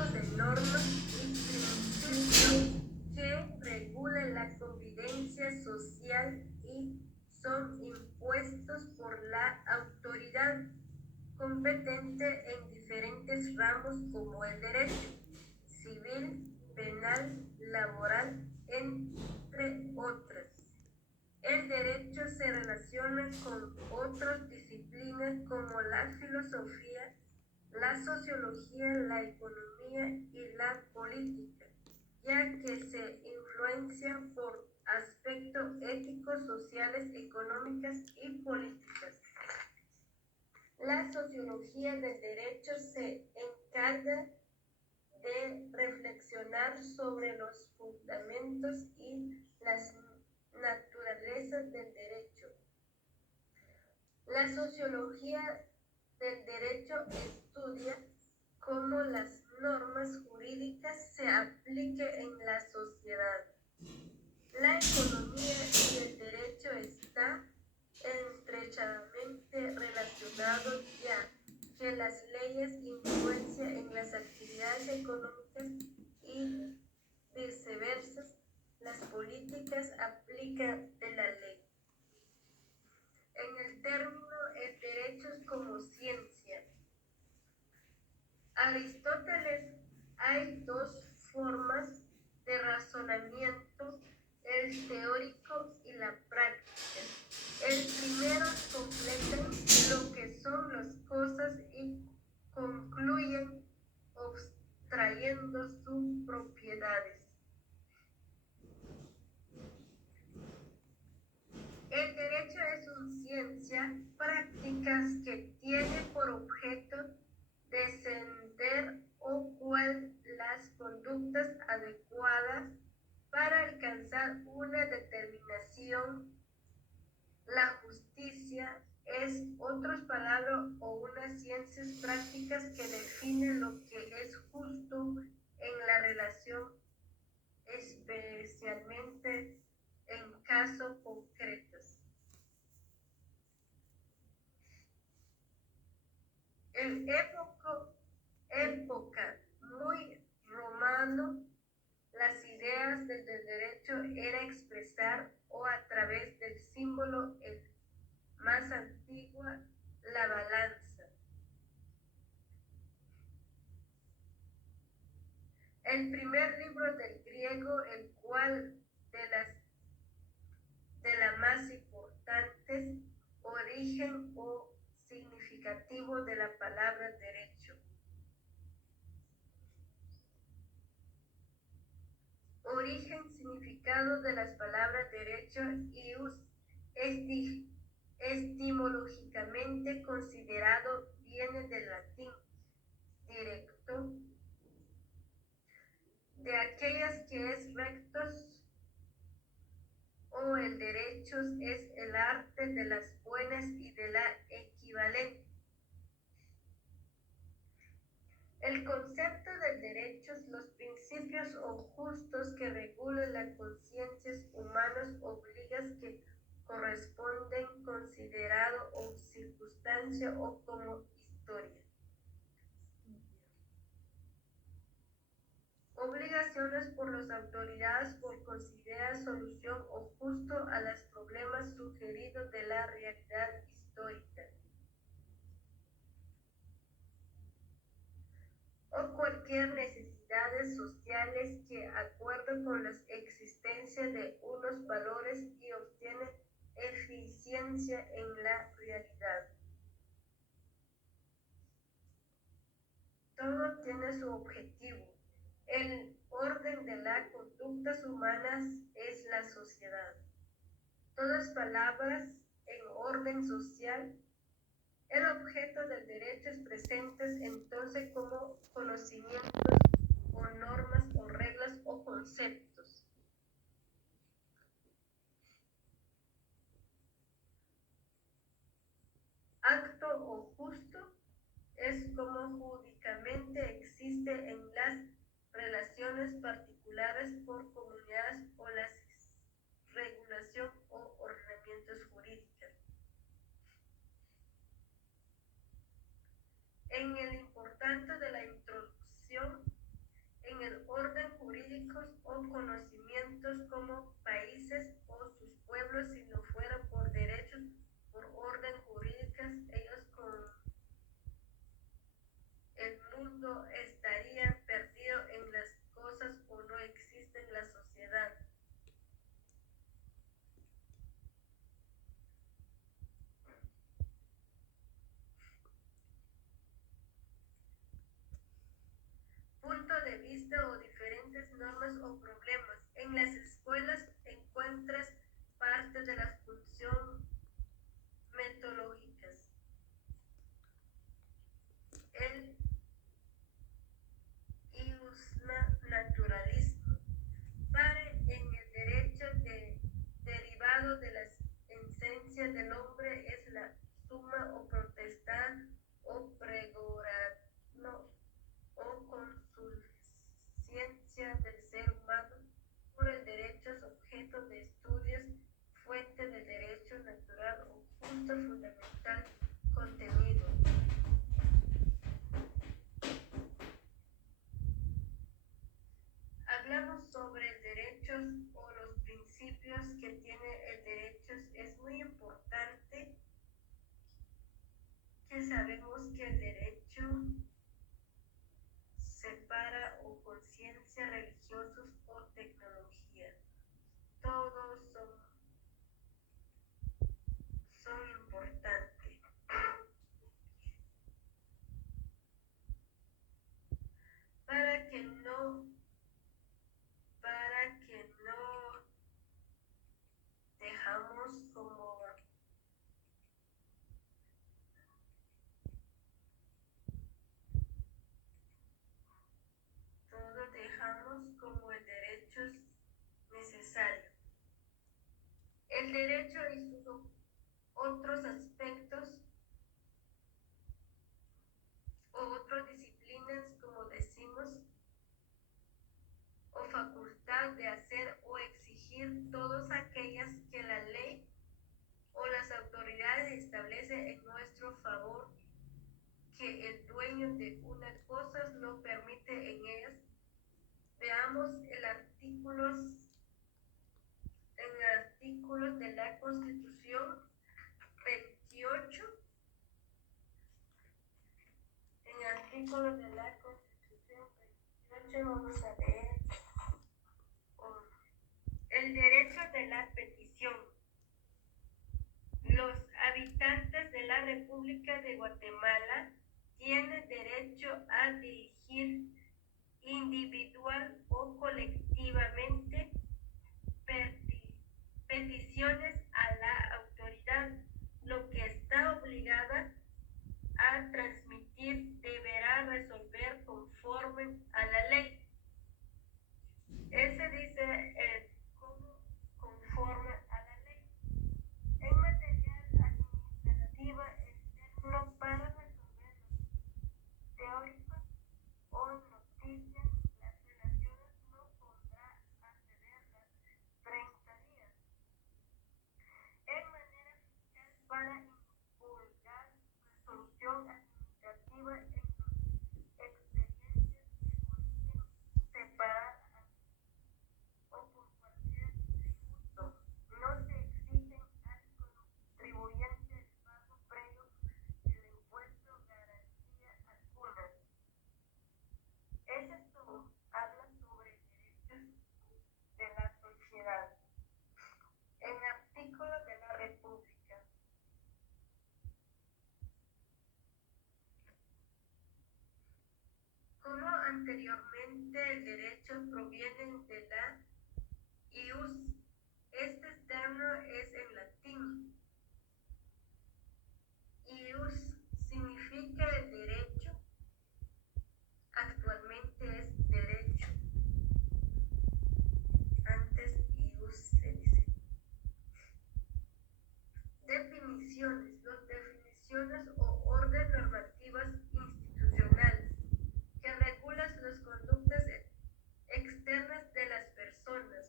conjunto de normas y principios que regulan la convivencia social y son impuestos por la autoridad competente en diferentes ramos como el derecho civil, penal, laboral, entre otras. El derecho se relaciona con otras disciplinas como la filosofía, la sociología, la economía y la política, ya que se influencia por aspectos éticos, sociales, económicos y políticos. La sociología del derecho se encarga de reflexionar sobre los fundamentos y las naturalezas del derecho. La sociología del derecho estudia cómo las normas jurídicas se aplican en la sociedad. La economía y el derecho están estrechamente relacionados ya que las leyes influencian en las actividades económicas y viceversa, las políticas aplican de la ley. En el término el derecho es como ciencia. Aristóteles hay dos formas de razonamiento, el teórico y la práctica. El primero completa lo que son las cosas y concluyen extrayendo sus propiedades. El derecho es una ciencia práctica que tiene por objeto defender o cual las conductas adecuadas para alcanzar una determinación. La justicia es, otras palabras, o unas ciencias prácticas que definen lo que es justo en la relación, especialmente en casos concretos. En época muy romano, las ideas del derecho era expresar o a través del símbolo el más antigua, la balanza. El primer libro del griego, el cual de la más importante origen o significativo de la palabra derecho. Origen, significado de las palabras derecho y etimológicamente considerado viene del latín directo, de aquellas que es rectos, o el derecho es el arte de las buenas y de la equivalencia. El concepto del derecho, los principios o justos que regulan las conciencias humanas obligas que corresponden considerado o circunstancia o como historia. Obligaciones por las autoridades por considerar solución o justo a los problemas sugeridos de la realidad histórica. O cualquier necesidades sociales que acuerdan con la existencia de unos valores y obtienen eficiencia en la realidad. Todo tiene su objetivo. El orden de las conductas humanas es la sociedad. Todas palabras en orden social. El objeto del derecho es presentes entonces como conocimientos o normas o reglas o conceptos. Acto o justo es como jurídicamente existe en las relaciones particulares por comunidades o las regulación o ordenamientos jurídicos. En el importante de la introducción En las escuelas encuentras parte de las funciones metodológicas. El naturalismo para en el derecho derivado de las esencias del hombre es la suma o protestar o pregonarlo o conciencia del ser humano por el derecho es objeto de estudios, fuente del derecho natural o punto fundamental contenido. Hablamos sobre el derecho o los principios que tiene el derecho. Es muy importante que sabemos que el derecho separa o conciencia religiosos o tecnología. Todos son importantes. Para que no dejamos como todo dejamos como el derecho necesario. El derecho y sus otros aspectos o otras disciplinas, como decimos, o facultad de hacer o exigir todas aquellas que la ley o las autoridades establecen en nuestro favor, que el dueño de unas cosas lo permite en ellas. Veamos el artículos de la Constitución 28. En artículos de la Constitución 28 vamos a leer el derecho de la petición. Los habitantes de la República de Guatemala tienen derecho a dirigir individual o colectivamente peticiones a la autoridad, lo que está obligada a transmitir deberá resolver conforme a la ley. Ese dice cómo conforme a la ley. En material administrativa externo para resolver los teóricos o noticias, las relaciones no podrá acceder las 30 días. En manera fiscal para divulgar resolución administrativa en los expedientes de origen separada o por cualquier tributo. No se exigen al contribuyente el pago previo del impuesto garantía alguna. Esto habla sobre derechos de la sociedad. En artículo de la República. Como anteriormente, el derecho proviene de la ius. Este externo es en latín. Ius significa el derecho. Actualmente es derecho. Antes ius se dice. Definiciones. Las definiciones o orden normativas institucionales que regulan las conductas externas de las personas.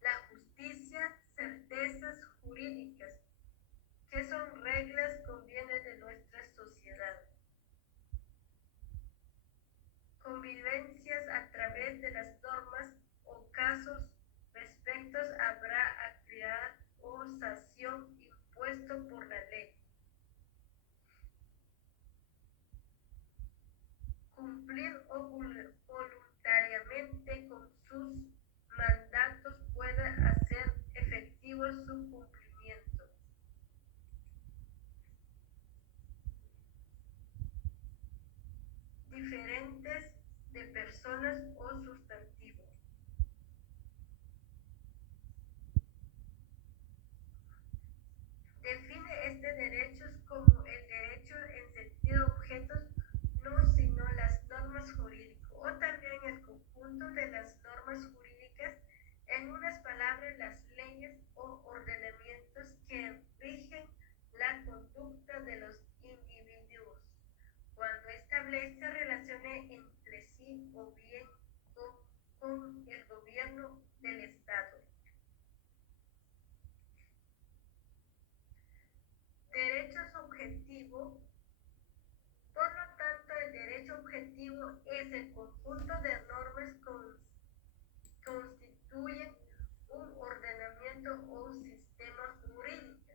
La justicia, certezas jurídicas, que son reglas conviene de nuestra sociedad. Convivencias a través de las normas o casos respectos habrá actividad o sanción impuesto por la ley. Cumplir o voluntariamente con sus mandatos puede hacer efectivo su cumplimiento. Diferentes de personas o sustantivos. con el gobierno del Estado. Derecho subjetivo. Por lo tanto, el derecho objetivo es el conjunto de normas que constituyen un ordenamiento o sistema jurídico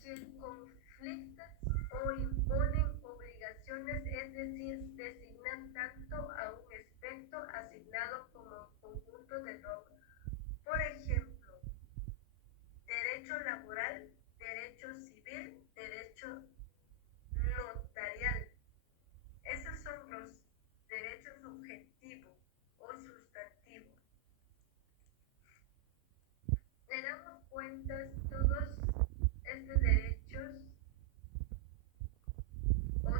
que conflictan o imponen obligaciones, es decir, designan tanto a un aspecto asignado como un conjunto de normas. Por ejemplo, derecho laboral, derecho civil, derecho notarial. Esos son los derechos subjetivos o sustantivos. Le damos cuenta todos estos derechos o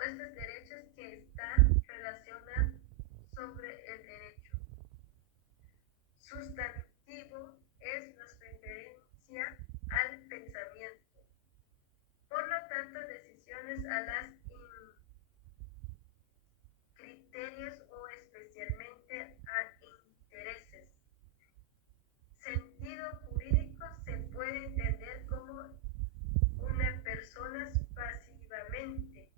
estos derechos que están relacionados sobre el derecho. Sustantivo es la referencia al pensamiento. Por lo tanto, decisiones a las criterios o especialmente a intereses. Sentido jurídico se puede entender como una persona pasivamente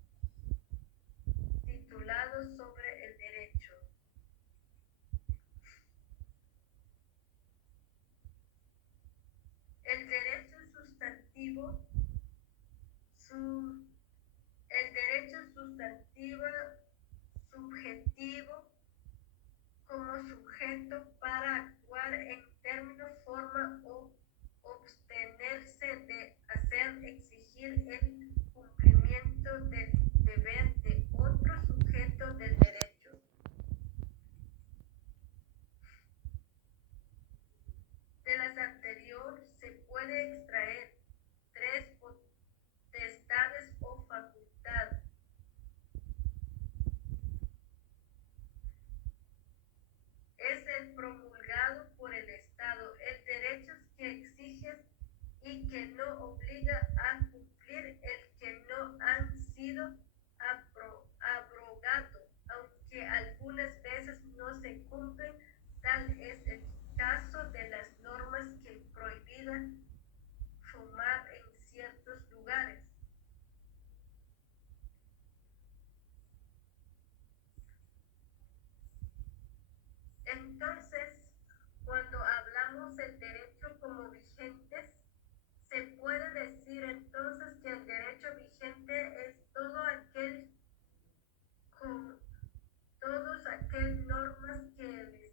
titulado sobre el derecho. El derecho sustantivo, subjetivo como sujeto para actuar en términos, forma o abstenerse de hacer, exigir el cumplimiento del deber de otro sujeto del derecho. De las anteriores se puede extraer tres potestades o facultades. Es el promulgado por el Estado, el derecho que exige y que no obliga a cumplir, el que no han sido abrogados, aunque algunas veces no se cumplen. Tal es el caso de las normas que prohíben fumar en ciertos lugares. Entonces, cuando hablamos del derecho como vigentes, se puede decir entonces que el derecho vigente es todas aquellas normas que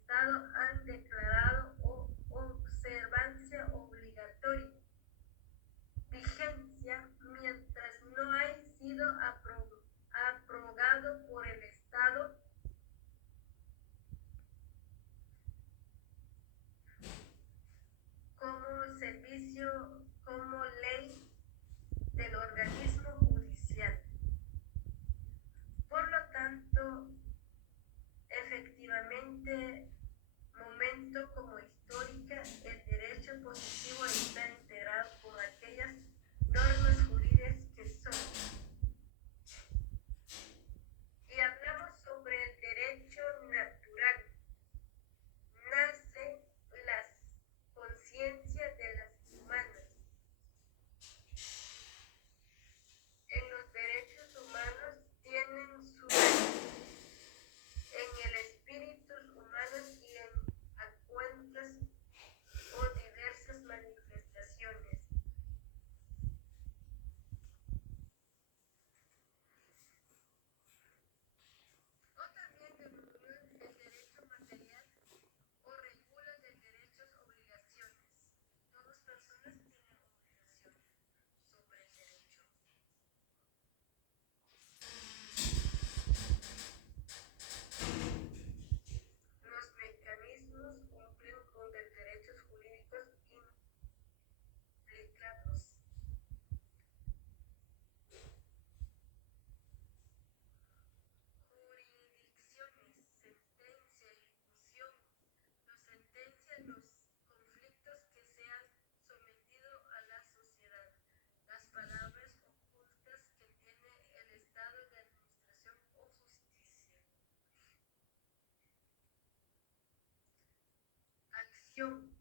acción.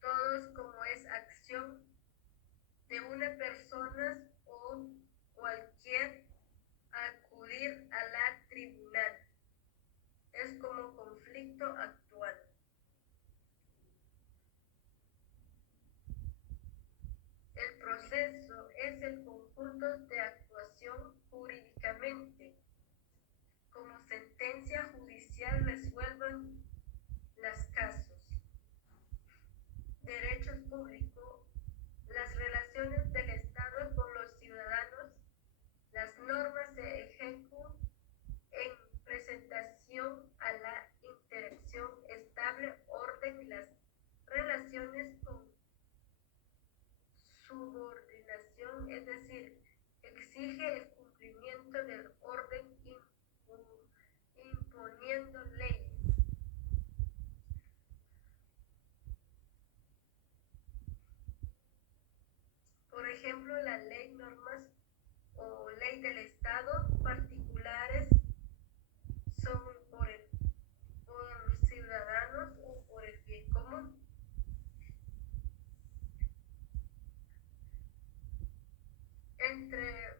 Todos como es acción de una persona o cualquier acudir a la tribunal. Es como conflicto actual. El proceso es el conjunto de actuación jurídicamente. Como sentencia judicial resuelvan los casos. Derechos públicos, las relaciones del Estado con los ciudadanos, las normas de ejecución en presentación a la interacción estable, orden, las relaciones con subordinación, es decir, exige el cumplimiento del orden imponiendo leyes. Por ejemplo, la ley, normas o ley del Estado particulares son por ciudadanos o por el bien común. Entre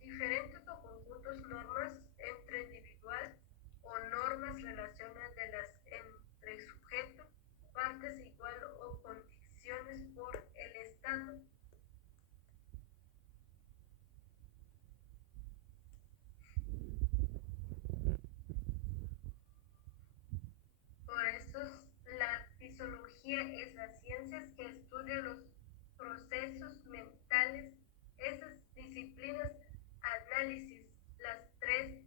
diferentes o conjuntos normas entre individual o normas relacionadas de las entre sujetos, partes igual o condiciones por el Estado. Por eso la fisiología es la ciencia que estudia los procesos mentales. Esas disciplinas análisis las tres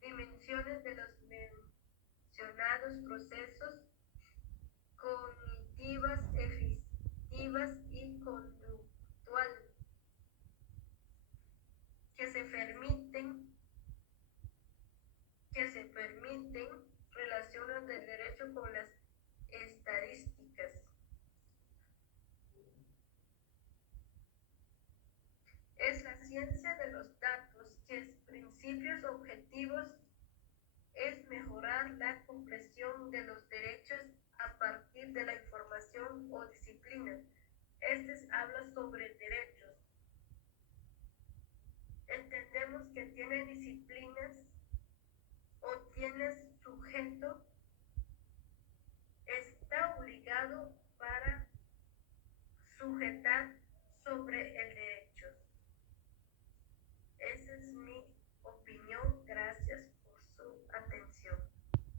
dimensiones de los mencionados procesos cognitivas, efectivas y conductuales que se permiten relaciones del derecho con las estadísticas. Es la ciencia de los datos que es principios objetivos es mejorar la comprensión de los derechos a partir de la información o disciplina. Este habla sobre derechos. Entendemos que tiene disciplina